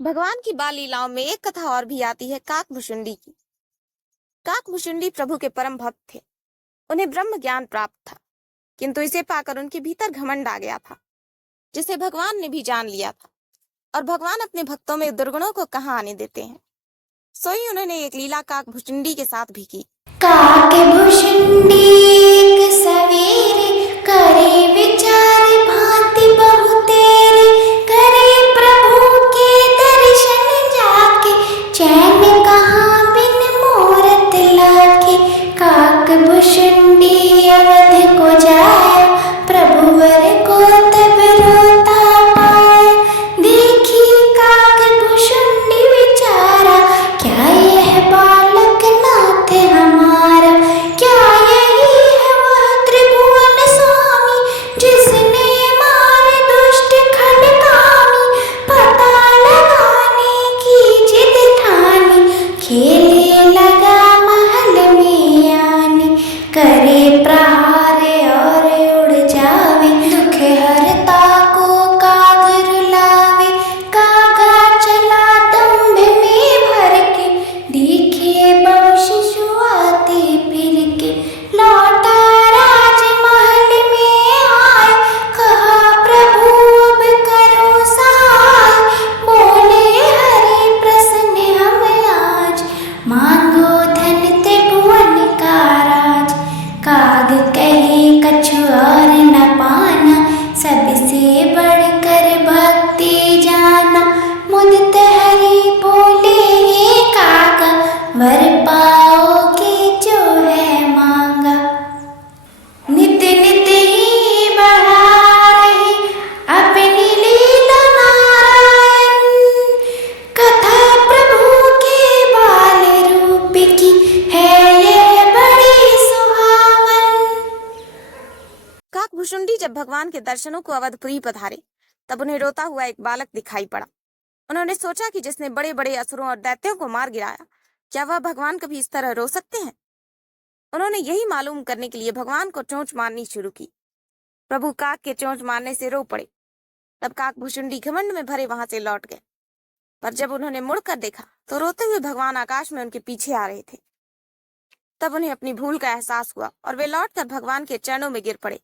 भगवान की बाल लीलाओं में एक कथा और भी आती है काकभुशुंडी की। काकभुशुंडी प्रभु के परम भक्त थे। उन्हें ब्रह्म ज्ञान प्राप्त था, किंतु इसे पाकर उनके भीतर घमंड आ गया था, जिसे भगवान ने भी जान लिया था। और भगवान अपने भक्तों में दुर्गुणों को कहाँ आने देते हैं। सोई उन्होंने एक लीला काकभुशुंडी के साथ भी की। काकभुशुंडी एक सवेरे करे विचार भांति बहु तेरे, करे प्रभु के दर्शन जाके, चैन कहाँ बिन मूरत लाके। काकभुशुंडी अवध को जाया, प्रभुवर को तब रोता पाया। देखी काकभुशुंडी विचारा, क्या यह बालक नाथ हमारा, क्या यही है वह त्रिभुवन स्वामी, जिसने मारे दुष्ट खडकामी। पता लगाने की जिद ठानी, खेले लगा महल में आने। करे प्रहार और उड़ जावे, दुख हरता को काग रुलावे। कागा चला दंभ में भर के, दिखे बहु शिशु आते फिर के। लौटा राजमहल में आए, कहा प्रभु अब करो सहाय। बोले हरि प्रसन्न हम आज, मांगो धन त्रिभुवन का राज। काग कहे कछु और न पाना, सबसे बढ़कर भक्ति जाना। मुदित हरि बोले हे कागा, वर पाओगे जो है मांगा। नित नित ही बढ़ा रहे अपनी लीला नारायण, कथा प्रभु के बाल रूप की है यह बड़ी सुहावन। काकभुशुंडी जब भगवान के दर्शनों को अवधपुरी पधारे, तब उन्हें रोता हुआ एक बालक दिखाई पड़ा। उन्होंने सोचा कि जिसने बड़े बड़े असुरों और दैत्यों को मार गिराया, क्या वह भगवान कभी इस तरह रो सकते हैं। उन्होंने यही मालूम करने के लिए भगवान को चोंच मारनी शुरू की। प्रभु काक के चोंच मारने से रो पड़े। तब काकभुशुंडी घमंड में भरे वहां से लौट गए, पर जब उन्होंने मुड़कर देखा तो रोते हुए भगवान आकाश में उनके पीछे आ रहे थे। तब उन्हें अपनी भूल का एहसास हुआ और वे लौटकर भगवान के चरणों में गिर पड़े।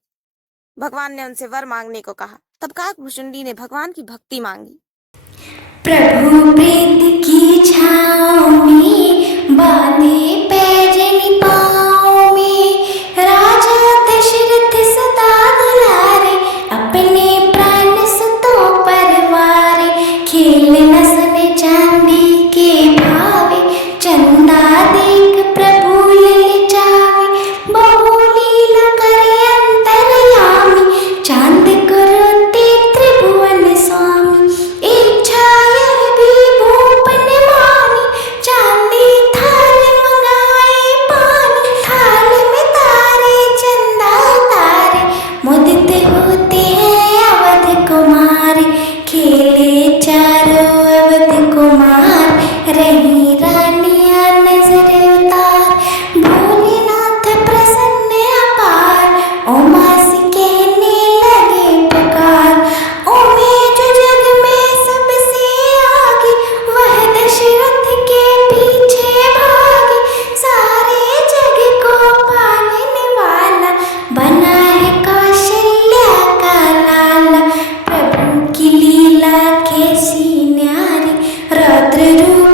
भगवान ने उनसे वर मांगने को कहा। तब काकभुशुंडी ने भगवान की भक्ति मांगी। प्रभु प्रीत की छाँव में, बांधे पैजनी पाँव में। राजा दशरथ सदा दुलारे, अपने प्राण सुतों परवारे। खेल न सन चांदी के भावे, चंदा देख प्रभु ललचावे। बहु लीला करे अंतर्यामी, चांद कुरुते त्रिभुवन स्वामी। इच्छा यह भी भूप ने मानी, चांदी थाल मंगाए पानी। थाल में तारे चंदा तारे, मुदित होते हैं अवध कुमार। खेले चारों अवध कुमार, रही रानियां नजर उतार। भोलेनाथ प्रसन्न अपार, उमा से कहने लगे पुकार। ओमे जो जग में सबसे आगे, वह दशरथ के पीछे भागे। सारे जग को पालने वाला, बना है कौशल्या का लाला। प्रभु की लीला कैसी न्यारी, रौद्र रूप